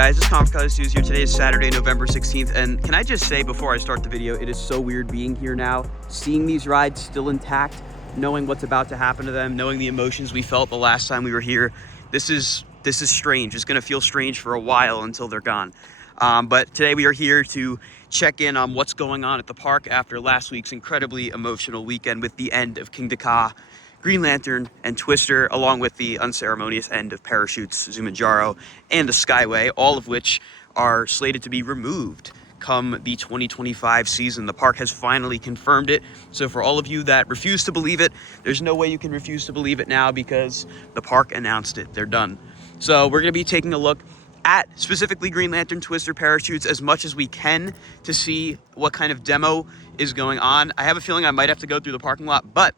guys, it's Comic Studios here. Today is Saturday, November 16th, and can I just say before I start the video, it is so weird being here now, seeing these rides still intact, knowing what's about to happen to them, knowing the emotions we felt the last time we were here. This is strange. It's gonna feel strange for a while until they're gone. But today we are here to check in on what's going on at the park after last week's incredibly emotional weekend with the end of King Dakar, Green Lantern, and Twister, along with the unceremonious end of Parachutes, Zumanjaro, and the Skyway, all of which are slated to be removed come the 2025 season. The park has finally confirmed it. So for all of you that refuse to believe it, there's no way you can refuse to believe it now because the park announced it. They're done. So we're gonna be taking a look at specifically Green Lantern, Twister, Parachutes as much as we can to see what kind of demo is going on. I have a feeling I might have to go through the parking lot, but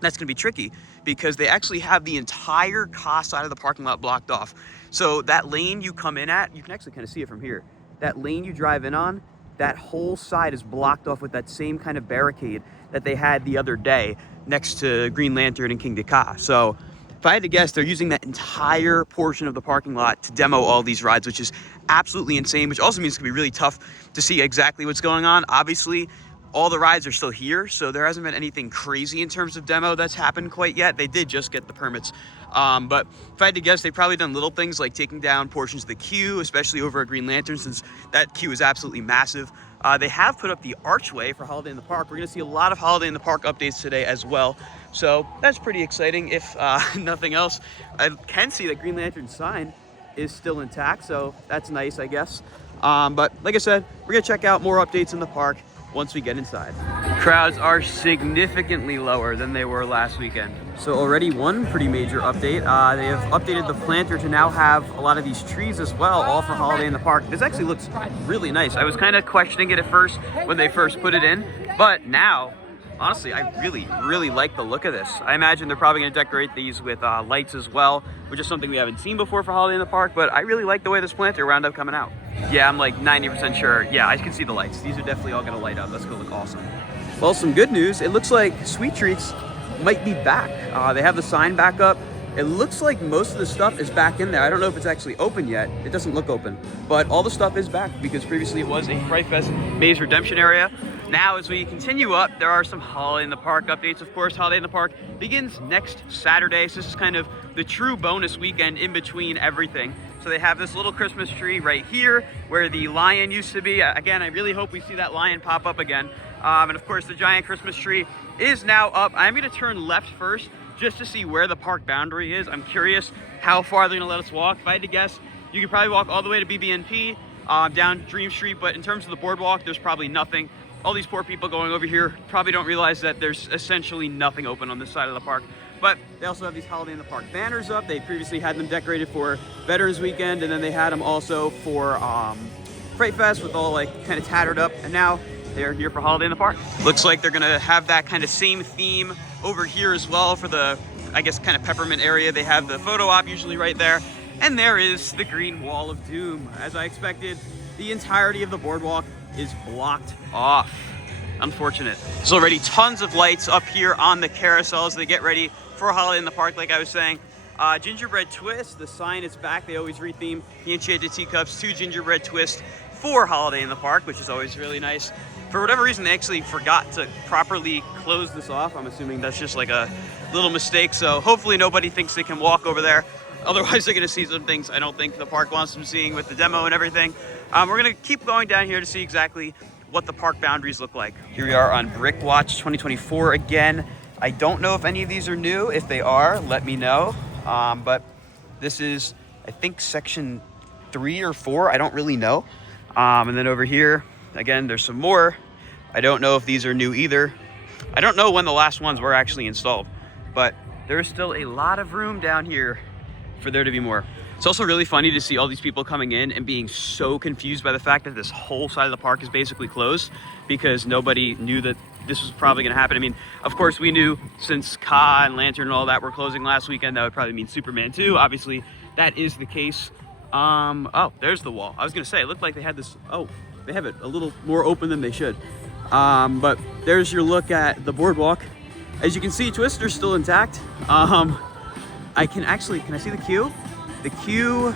that's gonna be tricky because they actually have the entire car side of the parking lot blocked off. So that lane you come in at, you can actually kind of see it from here. That lane you drive in on, that whole side is blocked off with that same kind of barricade that they had the other day next to Green Lantern and King Dakar. So if I had to guess, they're using that entire portion of the parking lot to demo all these rides, which is absolutely insane, which also means it's gonna be really tough to see exactly what's going on. Obviously, all the rides are still here, so there hasn't been anything crazy in terms of demo that's happened quite yet. They did just get the permits. But if I had to guess, they've probably done little things like taking down portions of the queue, especially over at Green Lantern, since that queue is absolutely massive. They have put up the archway for Holiday in the Park. We're gonna see a lot of Holiday in the Park updates today as well. So that's pretty exciting, if nothing else. I can see that Green Lantern's sign is still intact, so that's nice, I guess. But like I said, we're gonna check out more updates in the park once we get inside. Crowds are significantly lower than they were last weekend. So already one pretty major update. They have updated the planter to now have a lot of these trees as well, all for Holiday in the Park. This actually looks really nice. I was kind of questioning it at first when they first put it in, but now, honestly, I really like the look of this. I imagine they're probably gonna decorate these with lights as well, which is something we haven't seen before for Holiday in the Park, but I really like the way this planter wound up coming out. Yeah, I'm like 90% sure. Yeah, I can see the lights. These are definitely all gonna light up. That's gonna look awesome. Well, some good news. It looks like Sweet Treats might be back. They have the sign back up. It looks like most of the stuff is back in there. I don't know if it's actually open yet. It doesn't look open, but all the stuff is back because previously it was a Fright Fest Maze Redemption area. Now, as we continue up, there are some Holiday in the Park updates. Of course, Holiday in the Park begins next Saturday, so this is kind of the true bonus weekend in between everything. So they have this little Christmas tree right here where the lion used to be. Again, I really hope we see that lion pop up again. And of course, the giant Christmas tree is now up. I'm gonna turn left first just to see where the park boundary is. I'm curious how far they're gonna let us walk. If I had to guess, you could probably walk all the way to BB&P, down Dream Street, but in terms of the boardwalk, there's probably nothing. All these poor people going over here probably don't realize that there's essentially nothing open on this side of the park. But they also have these Holiday in the Park banners up. They previously had them decorated for Veterans Weekend, and then they had them also for Fright Fest with all like kind of tattered up, and now they're here for Holiday in the Park. Looks like they're gonna have that kind of same theme over here as well for the, I guess, kind of peppermint area. They have the photo op usually right there. And there is the green wall of doom. As I expected, the entirety of the boardwalk is blocked off. Unfortunate. There's already tons of lights up here on the carousels. They get ready for Holiday in the Park, like I was saying. Gingerbread Twist, the sign is back. They always retheme the Enchanted Teacups to Gingerbread Twist for Holiday in the Park, which is always really nice. For whatever reason, they actually forgot to properly close this off. I'm assuming that's just like a little mistake. So hopefully nobody thinks they can walk over there. Otherwise, they're gonna see some things I don't think the park wants them seeing with the demo and everything. We're gonna keep going down here to see exactly what the park boundaries look like. Here we are on Brick Watch 2024 again. I don't know if any of these are new. If they are, let me know. But this is, I think, section 3 or 4. I don't really know. And then over here, again, there's some more. I don't know if these are new either. I don't know when the last ones were actually installed, but there's still a lot of room down here for there to be more. It's also really funny to see all these people coming in and being so confused by the fact that this whole side of the park is basically closed because nobody knew that this was probably gonna happen. I mean, of course we knew since Ka and Lantern and all that were closing last weekend, that would probably mean Superman 2. Obviously, that is the case. Oh, there's the wall. I was gonna say, it looked like they had this, oh, they have it a little more open than they should. But there's your look at the boardwalk. As you can see, Twister's still intact. Can I see the queue? The queue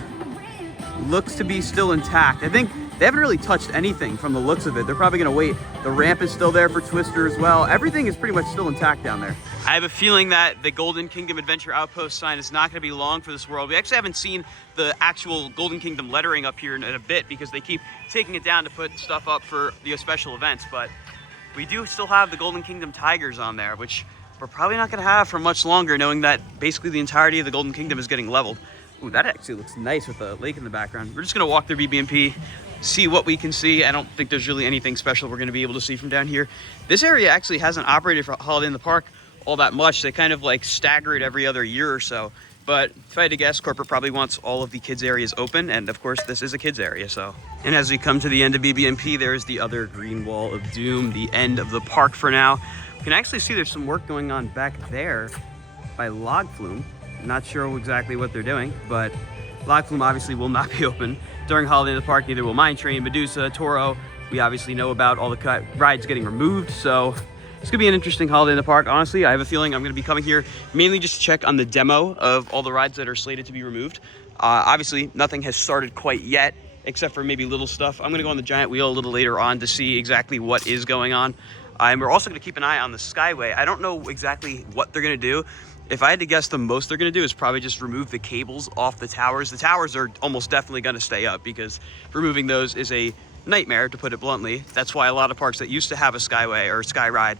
looks to be still intact. I think they haven't really touched anything from the looks of it. They're probably gonna wait. The ramp is still there for Twister as well. Everything is pretty much still intact down there. I have a feeling that the Golden Kingdom Adventure Outpost sign is not gonna be long for this world. We actually haven't seen the actual Golden Kingdom lettering up here in a bit because they keep taking it down to put stuff up for the special events, but we do still have the Golden Kingdom Tigers on there, which we're probably not gonna have for much longer, knowing that basically the entirety of the Golden Kingdom is getting leveled. Ooh, that actually looks nice with the lake in the background. We're just gonna walk through BB&P, see what we can see. I don't think there's really anything special we're gonna be able to see from down here. This area actually hasn't operated for Holiday in the Park all that much. They kind of like stagger it every other year or so. But if I had to guess, corporate probably wants all of the kids areas open, and of course this is a kids area, so. And as we come to the end of BB&P, there's the other green wall of doom, the end of the park for now. You can actually see there's some work going on back there by Log Flume. Not sure exactly what they're doing, but Log Flume obviously will not be open during Holiday in the Park. Neither will Mine Train, Medusa, Toro. We obviously know about all the rides getting removed, so it's gonna be an interesting Holiday in the Park. Honestly, I have a feeling I'm gonna be coming here mainly just to check on the demo of all the rides that are slated to be removed. Obviously, nothing has started quite yet, except for maybe little stuff. I'm gonna go on the giant wheel a little later on to see exactly what is going on. And we're also gonna keep an eye on the Skyway. I don't know exactly what they're gonna do. If I had to guess, the most they're gonna do is probably just remove the cables off the towers. The towers are almost definitely gonna stay up because removing those is a nightmare, to put it bluntly. That's why a lot of parks that used to have a Skyway or a Sky Ride,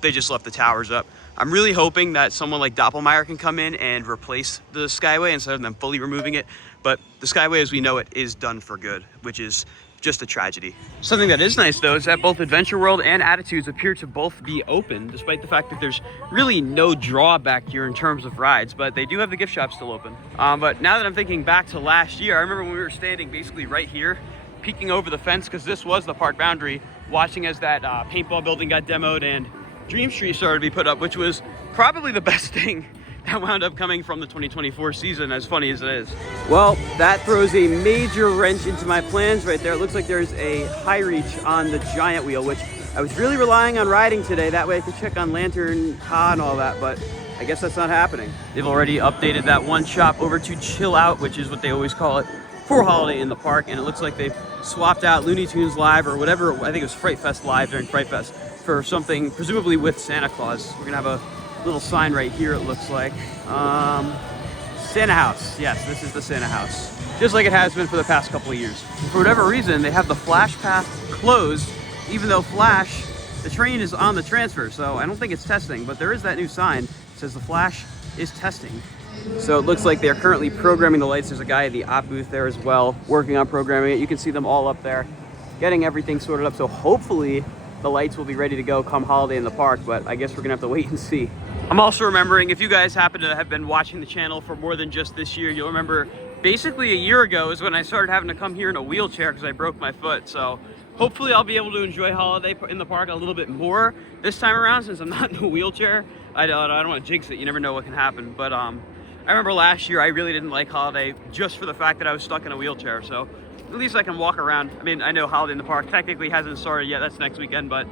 they just left the towers up. I'm really hoping that someone like Doppelmayr can come in and replace the Skyway instead of them fully removing it. But the Skyway as we know it is done for good, which is just a tragedy. Something that is nice though is that both Adventure World and Attitudes appear to both be open, despite the fact that there's really no drawback here in terms of rides, but they do have the gift shop still open. But now that I'm thinking back to last year, I remember when we were standing basically right here, peeking over the fence, because this was the park boundary, watching as that paintball building got demoed and Dream Street started to be put up, which was probably the best thing that wound up coming from the 2024 season, as funny as it is. Well, that throws a major wrench into my plans right there. It looks like there's a high reach on the giant wheel, which I was really relying on riding today. That way I could check on Lantern Ha and all that, but I guess that's not happening. They've already updated that one shop over to Chill Out, which is what they always call it for Holiday in the Park, and it looks like they've swapped out Looney Tunes Live or whatever, I think it was Fright Fest Live during Fright Fest, for something presumably with Santa Claus. We're gonna have a little sign right here, it looks like. Santa House. Yes, this is the Santa House. Just like it has been for the past couple of years. For whatever reason, they have the Flash path closed, even though Flash, the train is on the transfer, so I don't think it's testing, but there is that new sign that says the Flash is testing. So it looks like they're currently programming the lights. There's a guy at the op booth there as well, working on programming it. You can see them all up there, getting everything sorted up. So hopefully the lights will be ready to go come Holiday in the Park, but I guess we're gonna have to wait and see. I'm also remembering, if you guys happen to have been watching the channel for more than just this year, you'll remember basically a year ago is when I started having to come here in a wheelchair because I broke my foot. So hopefully I'll be able to enjoy Holiday in the Park a little bit more this time around since I'm not in a wheelchair. I don't want to jinx it, you never know what can happen. But I remember last year I really didn't like Holiday just for the fact that I was stuck in a wheelchair. So at least I can walk around. I mean, I know Holiday in the Park technically hasn't started yet, that's next weekend, but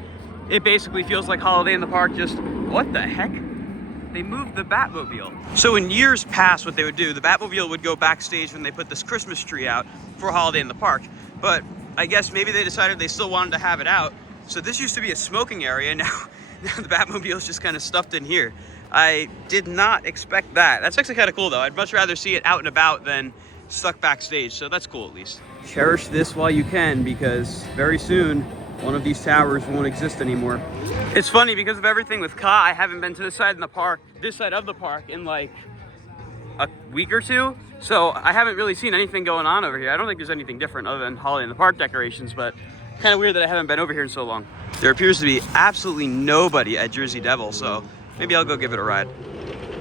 it basically feels like Holiday in the Park just, what the heck? They moved the Batmobile. So in years past, what they would do, the Batmobile would go backstage when they put this Christmas tree out for Holiday in the Park. But I guess maybe they decided they still wanted to have it out. So this used to be a smoking area. Now the Batmobile is just kind of stuffed in here. I did not expect that. That's actually kind of cool though. I'd much rather see it out and about than stuck backstage. So that's cool at least. Cherish this while you can, because very soon one of these towers won't exist anymore. It's funny because of everything with Ka, I haven't been to this side of the park in like a week or two. So I haven't really seen anything going on over here. I don't think there's anything different other than Holiday in the Park decorations, but kind of weird that I haven't been over here in so long. There appears to be absolutely nobody at Jersey Devil, so maybe I'll go give it a ride.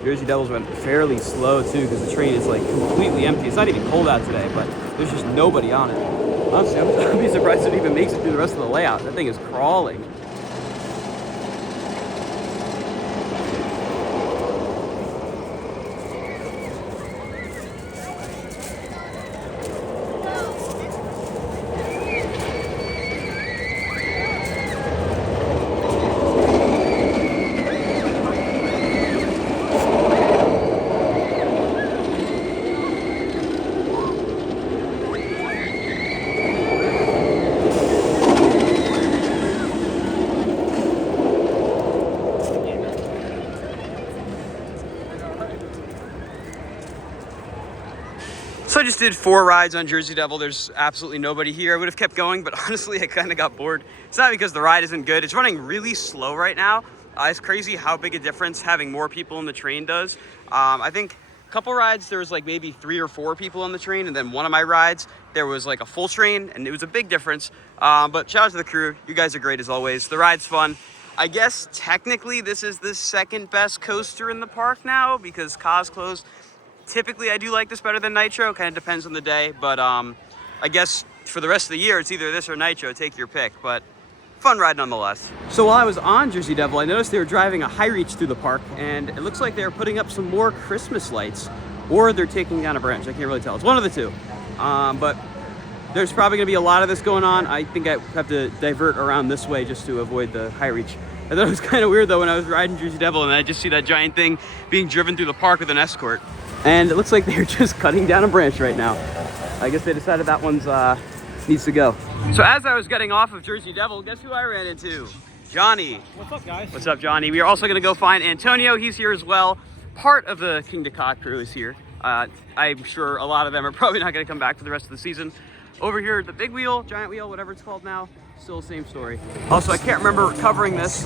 Jersey Devils went fairly slow too because the train is like completely empty. It's not even cold out today, but there's just nobody on it. Honestly, I'd be surprised if it even makes it through the rest of the layout. That thing is crawling. I just did 4 rides on Jersey Devil. There's absolutely nobody here. I would have kept going, but honestly, I kind of got bored. It's not because the ride isn't good. It's running really slow right now. It's crazy how big a difference having more people in the train does. I think a couple rides, there was like maybe 3 or 4 people on the train, and then one of my rides, there was like a full train, and it was a big difference. But shout out to the crew. You guys are great as always. The ride's fun. I guess technically this is the second best coaster in the park now because Ka's closed. Typically, I do like this better than Nitro. Kind of depends on the day, but I guess for the rest of the year, it's either this or Nitro. Take your pick, but fun ride nonetheless. So while I was on Jersey Devil, I noticed they were driving a high reach through the park, and it looks like they're putting up some more Christmas lights, or they're taking down a branch. I can't really tell. It's one of the two. But there's probably gonna be a lot of this going on. I think I have to divert around this way just to avoid the high reach. I thought it was kind of weird though when I was riding Jersey Devil and I just see that giant thing being driven through the park with an escort. And it looks like they're just cutting down a branch right now. I guess they decided that one's needs to go. So as I was getting off of Jersey Devil, guess who I ran into? Johnny. What's up, guys? What's up, Johnny? We are also gonna go find Antonio. He's here as well. Part of the King to Ka crew is here. I'm sure a lot of them are probably not gonna come back for the rest of the season. Over here, the big wheel, giant wheel, whatever it's called now, still the same story. Also, I can't remember covering this.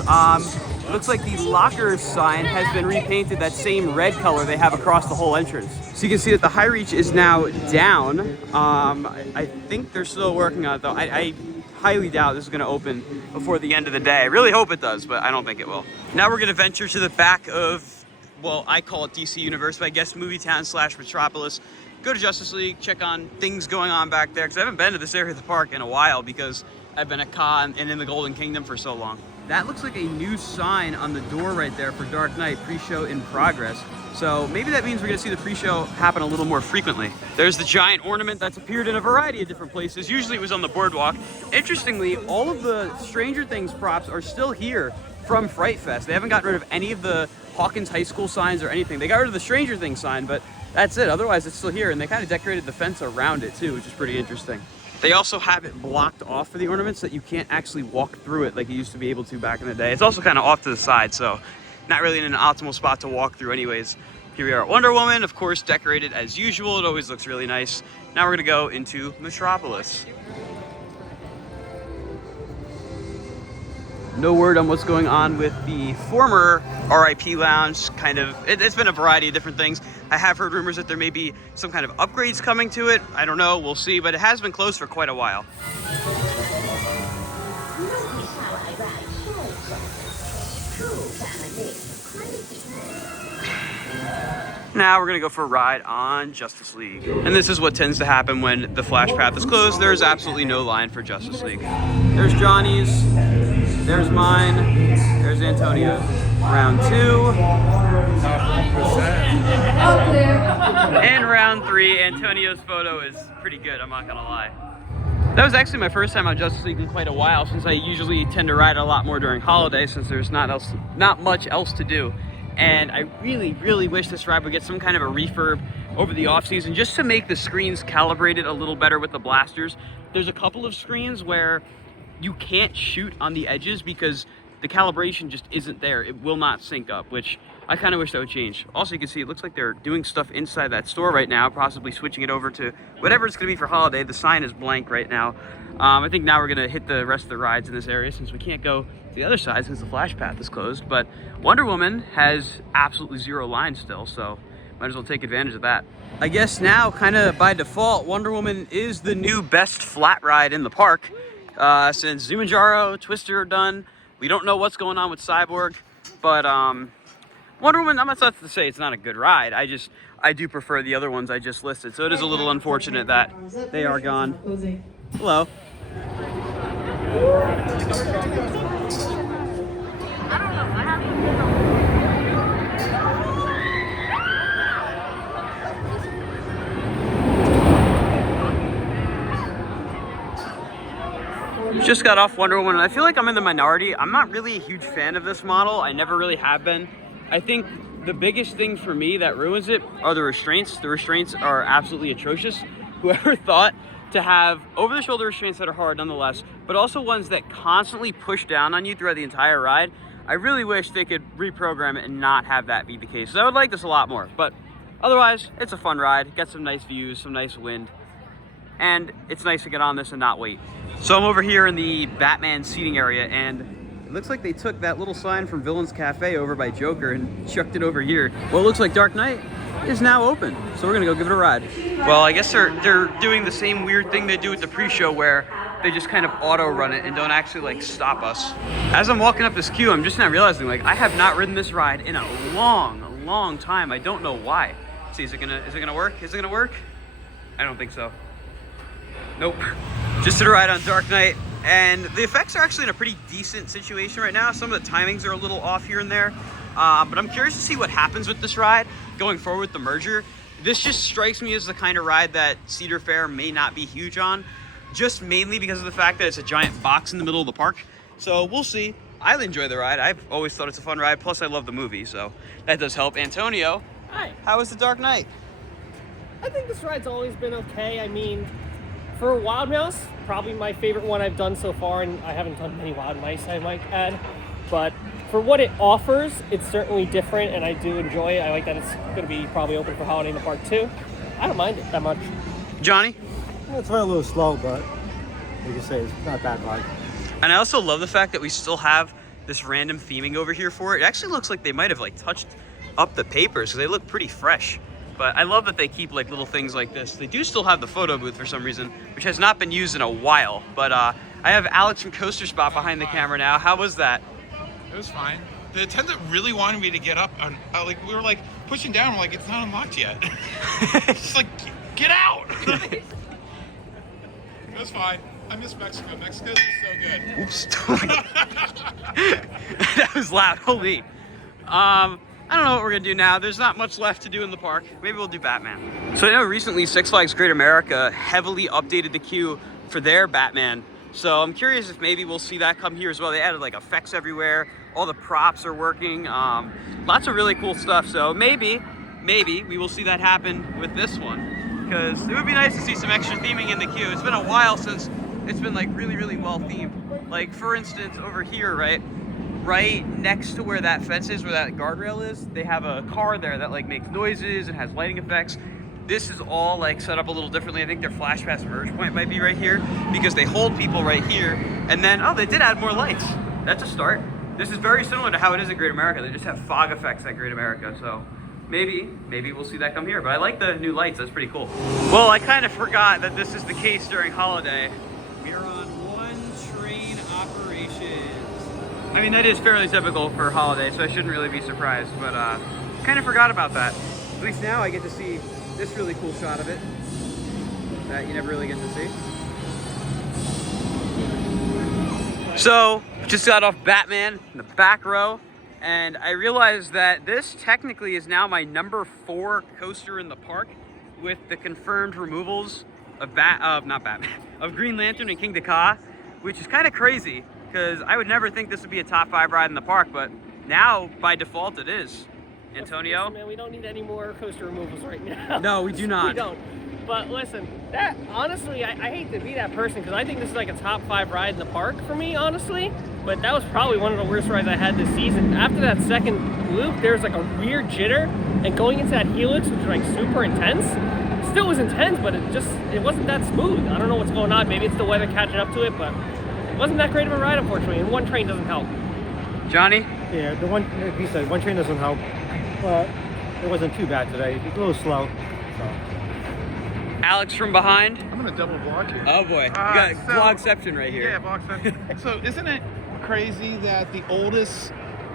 Looks like the lockers sign has been repainted that same red color they have across the whole entrance. So you can see that the high reach is now down. I think they're still working on it though. I highly doubt this is gonna open before the end of the day. I really hope it does, but I don't think it will. Now we're gonna venture to the back of, well, I call it DC Universe, but I guess Movie Town / Metropolis. Go to Justice League, check on things going on back there, because I haven't been to this area of the park in a while because I've been at Ka and in the Golden Kingdom for so long. That looks like a new sign on the door right there for Dark Knight, pre-show in progress. So maybe that means we're gonna see the pre-show happen a little more frequently. There's the giant ornament that's appeared in a variety of different places. Usually it was on the boardwalk. Interestingly, all of the Stranger Things props are still here from Fright Fest. They haven't gotten rid of any of the Hawkins High School signs or anything. They got rid of the Stranger Things sign, but that's it. Otherwise, it's still here, and they kind of decorated the fence around it too, which is pretty interesting. They also have it blocked off for the ornaments so that you can't actually walk through it like you used to be able to back in the day. It's also kind of off to the side, so not really in an optimal spot to walk through anyways. Here we are at Wonder Woman, of course, decorated as usual. It always looks really nice. Now we're gonna go into Metropolis. No word on what's going on with the former RIP lounge. It's been a variety of different things. I have heard rumors that there may be some kind of upgrades coming to it. I don't know, we'll see, but it has been closed for quite a while. Now we're gonna go for a ride on Justice League. And this is what tends to happen when the Flash Path is closed. There's absolutely no line for Justice League. There's Johnny's, there's mine, there's Antonio's. Round 2. And round 3, Antonio's photo is pretty good, I'm not gonna lie. That was actually my first time on Justice League in quite a while, since I usually tend to ride a lot more during holidays since there's not much else to do. And I really, really wish this ride would get some kind of a refurb over the off season just to make the screens calibrated a little better with the blasters. There's a couple of screens where you can't shoot on the edges because the calibration just isn't there. It will not sync up, which I kind of wish that would change. Also, you can see it looks like they're doing stuff inside that store right now, possibly switching it over to whatever it's gonna be for holiday. The sign is blank right now. I think now we're gonna hit the rest of the rides in this area since we can't go to the other side since the Flash Path is closed. But Wonder Woman has absolutely 0 lines still, so might as well take advantage of that. I guess now, kind of by default, Wonder Woman is the new best flat ride in the park. Since Zumanjaro, Twister are done, we don't know what's going on with Cyborg, but Wonder Woman, I'm not to say it's not a good ride. I do prefer the other ones I just listed, so it is a little unfortunate that they are gone. Hello. Just got off Wonder Woman and I feel like I'm in the minority. I'm not really a huge fan of this model. I never really have been. I think the biggest thing for me that ruins it are the restraints. The restraints are absolutely atrocious. Whoever thought to have over-the-shoulder restraints that are hard nonetheless, but also ones that constantly push down on you throughout the entire ride, I really wish they could reprogram it and not have that be the case. So I would like this a lot more, but otherwise, it's a fun ride. Get some nice views, some nice wind, and it's nice to get on this and not wait. So I'm over here in the Batman seating area, and it looks like they took that little sign from Villain's Cafe over by Joker and chucked it over here. Well, it looks like Dark Knight is now open, so we're gonna go give it a ride. Well, I guess they're doing the same weird thing they do at the pre-show where they just kind of auto run it and don't actually like stop us. As I'm walking up this queue, I'm just now realizing like I have not ridden this ride in a long time. I don't know why. See, is it gonna work? Is it gonna work? I don't think so. Nope. Just did a ride on Dark Knight, and the effects are actually in a pretty decent situation right now. Some of the timings are a little off here and there, but I'm curious to see what happens with this ride going forward with the merger. This just strikes me as the kind of ride that Cedar Fair may not be huge on, just mainly because of the fact that it's a giant box in the middle of the park. So we'll see. I enjoy the ride. I've always thought it's a fun ride, plus I love the movie, so that does help. Antonio, hi. How was the Dark Knight? I think this ride's always been okay. I mean, for Wild Mouse, probably my favorite one I've done so far, and I haven't done many Wild Mice, I might add. But for what it offers, it's certainly different, and I do enjoy it. I like that it's going to be probably open for Holiday in the Park too. I don't mind it that much. Johnny? It's a little slow, but like you say, it's not that bad. And I also love the fact that we still have this random theming over here for it. It actually looks like they might have like touched up the papers, so they look pretty fresh. But I love that they keep like little things like this. They do still have the photo booth for some reason, which has not been used in a while. But I have Alex from Coaster Spot behind the camera now. How was that? It was fine. The attendant really wanted me to get up. Like we were like pushing down. We're like, it's not unlocked yet. Just like, get out. It was fine. I miss Mexico. Mexico is so good. Oops. That was loud. Holy. I don't know what we're gonna do now. There's not much left to do in the park. Maybe we'll do Batman. So I know recently Six Flags Great America heavily updated the queue for their Batman. So I'm curious if maybe we'll see that come here as well. They added like effects everywhere. All the props are working. Lots of really cool stuff. So maybe we will see that happen with this one, because it would be nice to see some extra theming in the queue. It's been a while since it's been like really well themed. Like for instance, over here, right next to where that fence is, where that guardrail is, they have a car there that like makes noises and has lighting effects. This is all like set up a little differently. I think their flash pass merge point might be right here, because they hold people right here. And then, oh, they did add more lights. That's a start. This is very similar to how it is at Great America. They just have fog effects at Great America. So maybe we'll see that come here. But I like the new lights. That's pretty cool. Well, I kind of forgot that this is the case during Holiday. We are on one train operations. I mean, that is fairly typical for Holiday, so I shouldn't really be surprised. But kind of forgot about that. At least now I get to see this really cool shot of it that you never really get to see. So, just got off Batman in the back row, and I realized that this technically is now my number 4 coaster in the park, with the confirmed removals of of Green Lantern and King Ka, which is kind of crazy, because I would never think this would be a top 5 ride in the park, but now by default it is. Antonio? Listen, man, we don't need any more coaster removals right now. No, we do not. We don't. But listen, that honestly, I hate to be that person, because I think this is like a top 5 ride in the park for me, honestly. But that was probably one of the worst rides I had this season. After that second loop, there was like a weird jitter, and going into that helix, which was like super intense, still was intense, but it wasn't that smooth. I don't know what's going on. Maybe it's the weather catching up to it, but it wasn't that great of a ride, unfortunately. And one train doesn't help. Johnny? Yeah, the one, like he said, one train doesn't help, but it wasn't too bad today. It's a little slow. So. Alex from behind. I'm gonna double vlog here. Oh boy, you got vlogception right here. Yeah, vlogception. So isn't it crazy that the oldest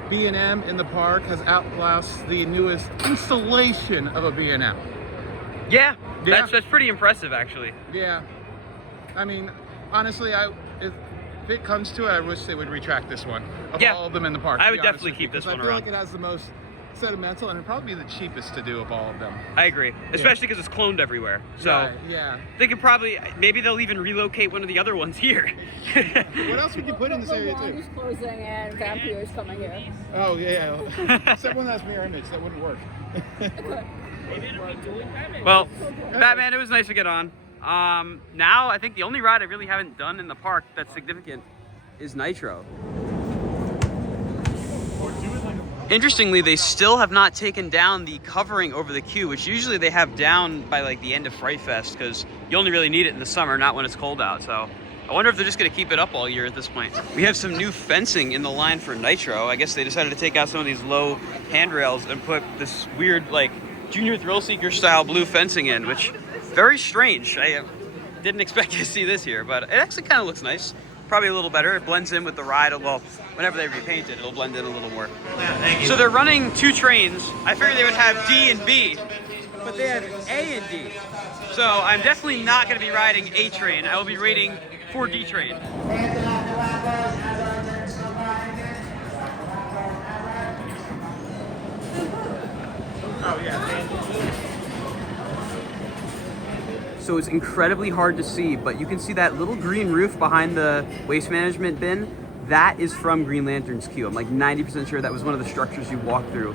B&M in the park has outlasted the newest installation of a B&M? Yeah, that's pretty impressive, actually. Yeah. I mean, honestly, if it comes to it, I wish they would retract this one. Of all of them in the park. I would definitely keep this one around. I feel like it has the most sentimental, and it'd probably be the cheapest to do of all of them. I agree, especially because it's cloned everywhere. So right, yeah. They could probably, maybe they'll even relocate one of the other ones here. What else would you put in this area too? Is closing and vampires coming here. Oh yeah. Except one that's mirror image, that wouldn't work. Well, Batman, it was nice to get on. Now I think the only ride I really haven't done in the park that's significant is Nitro. Interestingly, they still have not taken down the covering over the queue, which usually they have down by like the end of Fright Fest, because you only really need it in the summer, not when it's cold out. So I wonder if they're just gonna keep it up all year at this point. We have some new fencing in the line for Nitro. I guess they decided to take out some of these low handrails and put this weird like Junior Thrill Seeker style blue fencing in, which very strange. I didn't expect to see this here, but it actually kind of looks nice. Probably a little better. It blends in with the ride. Well, whenever they repaint it, it'll blend in a little more. So they're running 2 trains. I figured they would have D and B, but they have A and D. So I'm definitely not going to be riding A train. I will be rating for D train. Oh, yeah. So it's incredibly hard to see, but you can see that little green roof behind the waste management bin. That is from Green Lantern's queue. I'm like 90% sure that was one of the structures you walked through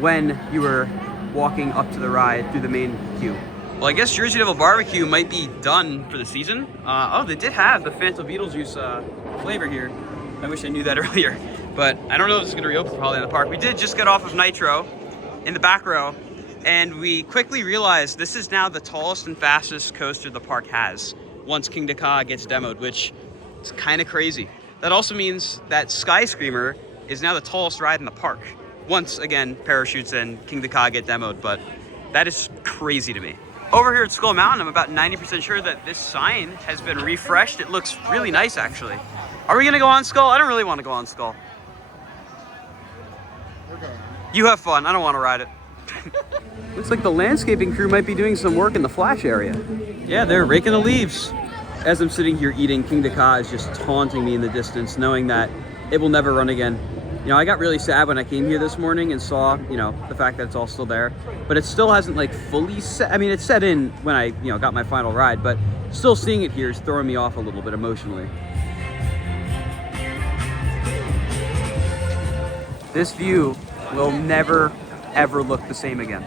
when you were walking up to the ride through the main queue. Well, I guess Jersey Devil Barbecue might be done for the season. Oh, they did have the Phantom Beetlejuice flavor here. I wish I knew that earlier, but I don't know if it's gonna reopen probably in the park. We did just get off of Nitro in the back row, and we quickly realized this is now the tallest and fastest coaster the park has once King Ka gets demoed, which is kind of crazy. That also means that Sky Screamer is now the tallest ride in the park. Once again, parachutes and King Ka get demoed, but that is crazy to me. Over here at Skull Mountain, I'm about 90% sure that this sign has been refreshed. It looks really nice, actually. Are we gonna go on Skull? I don't really want to go on Skull. Okay. You have fun. I don't want to ride it. Looks like the landscaping crew might be doing some work in the flash area. Yeah, they're raking the leaves. As I'm sitting here eating, King Ka is just taunting me in the distance, knowing that it will never run again. You know, I got really sad when I came here this morning and saw, you know, the fact that it's all still there, but it still hasn't like fully set. I mean, it set in when I, you know, got my final ride, but still seeing it here is throwing me off a little bit emotionally. This view will never, ever look the same again.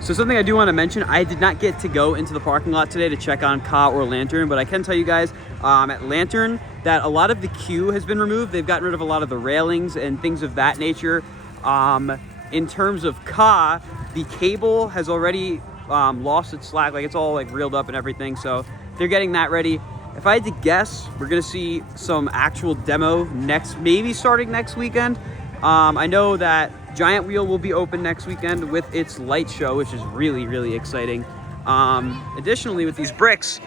So something I do want to mention, I did not get to go into the parking lot today to check on Ka or Lantern, but I can tell you guys at Lantern that a lot of the queue has been removed. They've gotten rid of a lot of the railings and things of that nature. In terms of Ka, the cable has already lost its slack, like it's all like reeled up and everything, so they're getting that ready. If I had to guess, we're gonna see some actual demo maybe starting next weekend. I know that Giant Wheel will be open next weekend with its light show, which is really, really exciting. Additionally, with these bricks,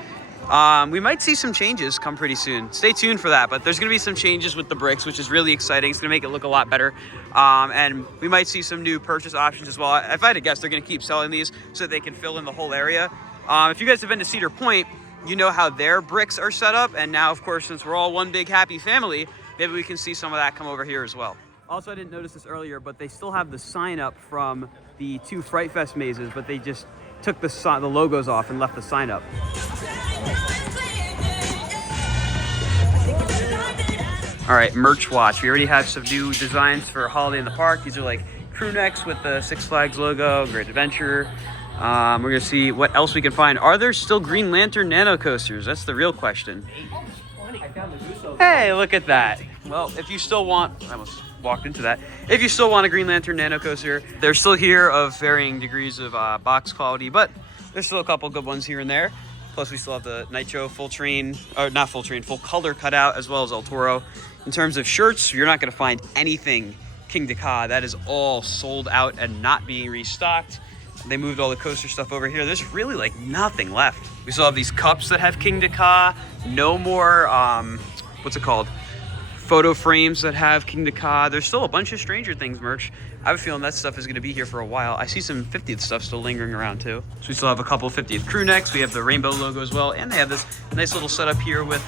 we might see some changes come pretty soon. Stay tuned for that, but there's gonna be some changes with the bricks, which is really exciting. It's gonna make it look a lot better. And we might see some new purchase options as well. If I had to guess, they're gonna keep selling these so that they can fill in the whole area. If you guys have been to Cedar Point, you know how their bricks are set up. And now, of course, since we're all one big happy family, maybe we can see some of that come over here as well. Also, I didn't notice this earlier, but they still have the sign up from the 2 Fright Fest mazes, but they just took the logos off and left the sign up. All right, merch watch. We already have some new designs for Holiday in the Park. These are like crew necks with the Six Flags logo, Great Adventure. We're gonna see what else we can find. Are there still Green Lantern nano coasters? That's the real question. Hey, look at that. Well, if you still want, I almost walked into that. If you still want a Green Lantern nano coaster, they're still here of varying degrees of box quality, but there's still a couple good ones here and there. Plus, we still have the Nitro full train, or not full train, full color cutout, as well as El Toro. In terms of shirts, you're not gonna find anything King Ka. That is all sold out and not being restocked. They moved all the coaster stuff over here. There's really like nothing left. We still have these cups that have King Ka. No more, what's it called? Photo frames that have King Ka. There's still a bunch of Stranger Things merch. I have a feeling that stuff is gonna be here for a while. I see some 50th stuff still lingering around too. So we still have a couple 50th crew necks. We have the rainbow logo as well. And they have this nice little setup here with,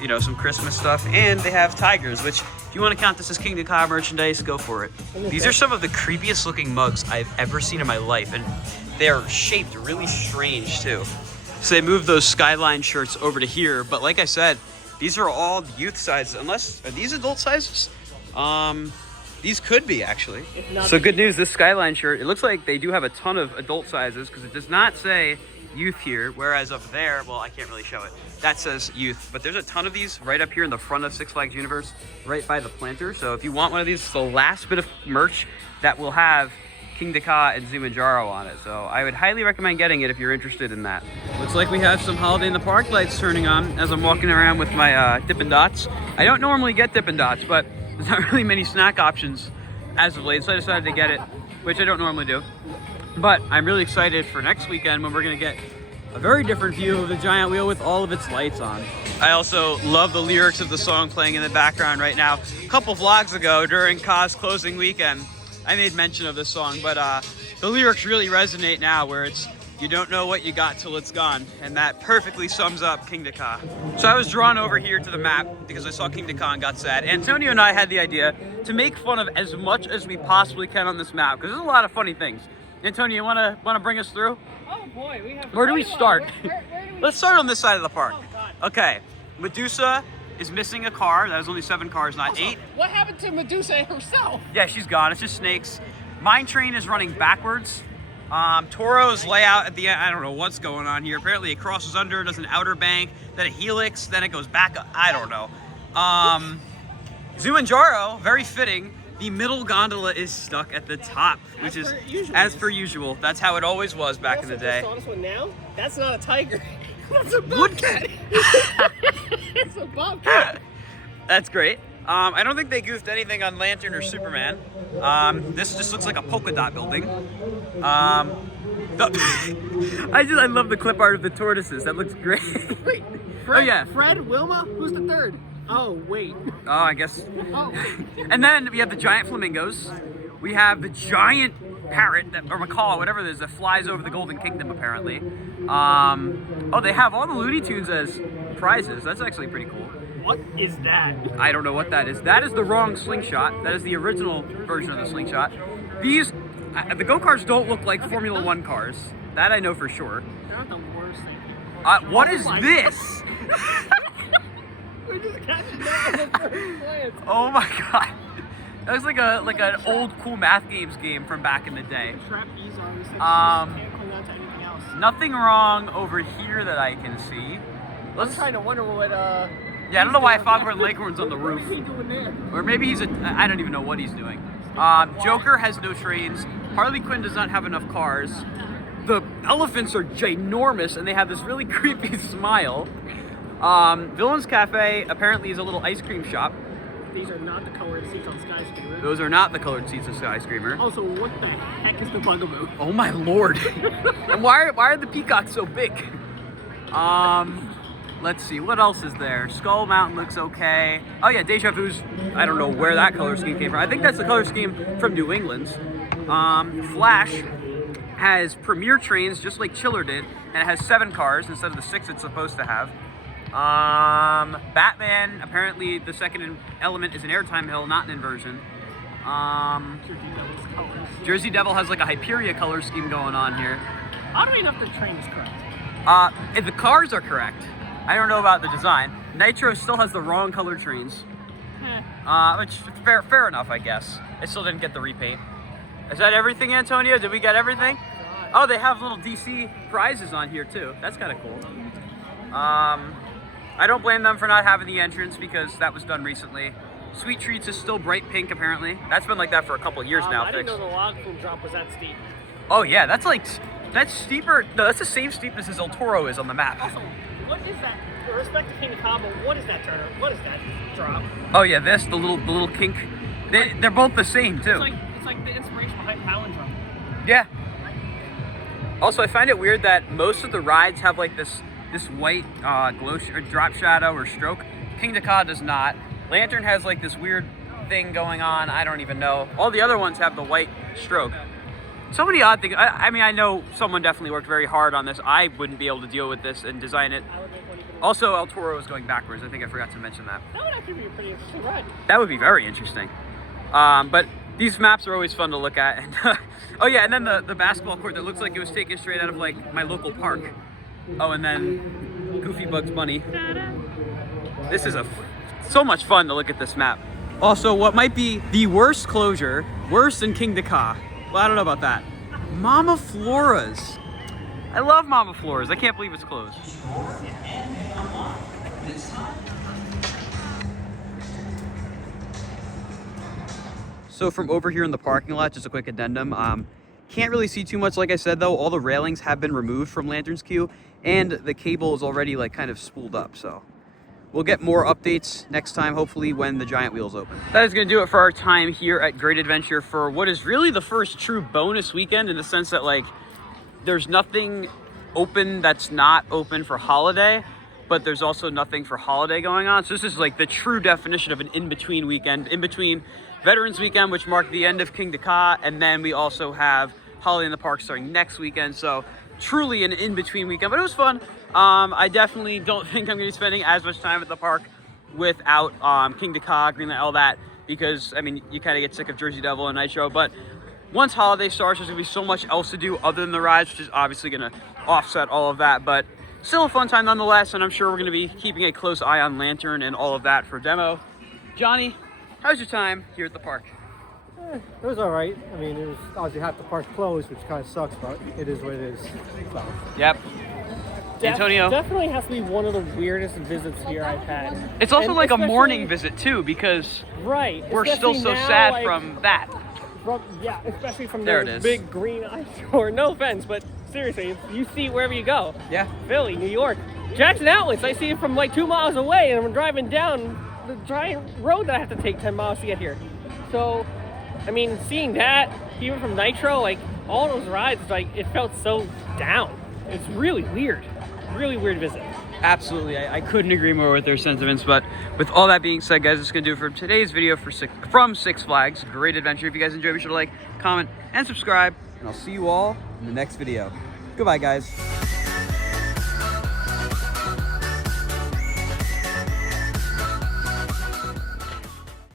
you know, some Christmas stuff. And they have tigers, which if you wanna count this as King Ka merchandise, go for it. These are some of the creepiest looking mugs I've ever seen in my life. And they're shaped really strange too. So they moved those Skyline shirts over to here. But like I said, these are all youth sizes, are these adult sizes? These could be actually. So good news, this Skyline shirt, it looks like they do have a ton of adult sizes because it does not say youth here, whereas up there, well, I can't really show it. That says youth, but there's a ton of these right up here in the front of Six Flags Universe, right by the planter. So if you want one of these, it's the last bit of merch that will have King Dakar and Zumanjaro on it. So I would highly recommend getting it if you're interested in that. Looks like we have some Holiday in the Park lights turning on as I'm walking around with my Dippin' Dots. I don't normally get Dippin' Dots, but there's not really many snack options as of late, so I decided to get it, which I don't normally do. But I'm really excited for next weekend when we're gonna get a very different view of the giant wheel with all of its lights on. I also love the lyrics of the song playing in the background right now. A couple vlogs ago during Ka's closing weekend, I made mention of this song, but the lyrics really resonate now, where it's, you don't know what you got till it's gone. And that perfectly sums up King Dakar. So I was drawn over here to the map because I saw King Dakar and got sad. Antonio and I had the idea to make fun of as much as we possibly can on this map, because there's a lot of funny things. Antonio, you wanna bring us through? Oh boy, we have. Where do we start? Where do we Let's start on this side of the park. Oh, God. Okay, Medusa is missing a car. That was only 7 cars, not 8. What happened to Medusa herself? Yeah, she's gone. It's just snakes. Mine Train is running backwards. Toro's layout at the end, I don't know what's going on here. Apparently it crosses under, does an outer bank, then a helix, then it goes back up. I don't know. Zumanjaro, very fitting. The middle gondola is stuck at the top, which is as per usual. That's how it always was back in the day. Saw this one now? That's not a tiger. That's a bobcat. It's a bobcat. That's great. I don't think they goofed anything on Lantern or Superman. This just looks like a polka dot building. I love the clip art of the tortoises. That looks great. Wait, Fred, Oh yeah. Fred, Wilma, who's the third? Oh, wait. Oh, I guess. Oh. And then we have the giant flamingos. We have the giant parrot, or macaw, whatever it is, that flies over the Golden Kingdom, apparently. Oh, they have all the Looney Tunes as prizes. That's actually pretty cool. What is that? I don't know what that is. That is the wrong slingshot. That is the original version of the slingshot. These, the go-karts don't look like Formula One cars. That I know for sure. They're not the worst thing. What is this? We just catching that in the first glance. Oh my god. That was like an old cool math games game from back in the day. Trapeze on this thing. Can't cling on to anything else. Nothing wrong over here that I can see. I'm trying to wonder what Yeah, I don't know why Foghorn Leghorn's on the roof. What is he doing there? Or maybe he's I don't even know what he's doing. Joker has no trains. Harley Quinn does not have enough cars. The elephants are ginormous and they have this really creepy smile. Villain's Cafe apparently is a little ice cream shop. These are not the colored seats on Skyscraper. Those are not the colored seats of Skyscraper. Also, what the heck is the bugaboo? Oh my lord. And why are the peacocks so big? Let's see, what else is there? Skull Mountain looks okay. Oh yeah, Deja Vu's, I don't know where that color scheme came from. I think that's the color scheme from New England's. Flash has premier trains just like Chiller did, and it has 7 cars instead of the 6 it's supposed to have. Batman, apparently the second element is an airtime hill, not an inversion. Jersey Devil has like a Hyperia color scheme going on here. How do we know if the train is correct? If the cars are correct. I don't know about the design. Nitro still has the wrong color trains. Which, fair enough, I guess. It still didn't get the repaint. Is that everything, Antonio? Did we get everything? Oh, they have little DC prizes on here too. That's kind of cool. I don't blame them for not having the entrance because that was done recently. Sweet Treats is still bright pink, apparently. That's been like that for a couple of years now. I didn't know the log flume drop was that steep. Oh yeah, that's steeper. No, that's the same steepness as El Toro is on the map. Also, what is that? With respect to King Combo, what is that turner? What is that drop? Oh yeah, the little kink. They're both the same too. It's like the inspiration behind Palindrome. Yeah. Also, I find it weird that most of the rides have like this white glow or drop shadow or stroke. King Dakar does not. Lantern has like this weird thing going on. I don't even know. All the other ones have the white stroke. So many odd things. I mean, I know someone definitely worked very hard on this. I wouldn't be able to deal with this and design it. Also, El Toro is going backwards. I think I forgot to mention that. That would actually be a pretty interesting ride. That would be very interesting. But these maps are always fun to look at. And oh yeah, and then the basketball court that looks like it was taken straight out of like my local park. Oh, and then Goofy Bugs Bunny. This is so much fun to look at this map. Also, what might be the worst closure, worse than King Dakar. Well, I don't know about that. Mama Flora's. I love Mama Floors. I can't believe it's closed. So from over here in the parking lot, just a quick addendum. Can't really see too much, like I said, though. All the railings have been removed from Lanterns Queue, and the cable is already like kind of spooled up. So we'll get more updates next time, hopefully when the giant wheels open. That is going to do it for our time here at Great Adventure for what is really the first true bonus weekend, in the sense that like there's nothing open that's not open for holiday, but there's also nothing for holiday going on. So this is like the true definition of an in-between weekend, in between Veterans Weekend, which marked the end of King Ka, and then we also have Holiday in the Park starting next weekend. So truly an in-between weekend, but it was fun. I definitely don't think I'm gonna be spending as much time at the park without King Ka, Greenlight, all that, because I mean, you kind of get sick of Jersey Devil and Nitro, but once holiday starts, there's gonna be so much else to do other than the rides, which is obviously gonna offset all of that, but still a fun time nonetheless, and I'm sure we're gonna be keeping a close eye on Lantern and all of that for demo. Johnny, how's your time here at the park? It was all right. I mean, it was obviously half the park closed, which kind of sucks, but it is what it is. So. Yep. Antonio? Definitely has to be one of the weirdest visits here I've had. It's also And like a morning visit too, because right, we're still especially so now, sad like, from that. Yeah, especially from There the it is. big green eyesore. No offense, but seriously, you see it wherever you go. Yeah. Philly, New York, Jackson Outlets. I see it from like 2 miles away, and I'm driving down the giant road that I have to take 10 miles to get here. So, I mean, seeing that, even from Nitro, like all those rides, like it felt so down. It's really weird visit. Absolutely, I couldn't agree more with their sentiments. But with all that being said, guys, that's gonna do it for today's video from Six Flags Great Adventure. If you guys enjoyed, be sure to like, comment, and subscribe, and I'll see you all in the next video. Goodbye, guys.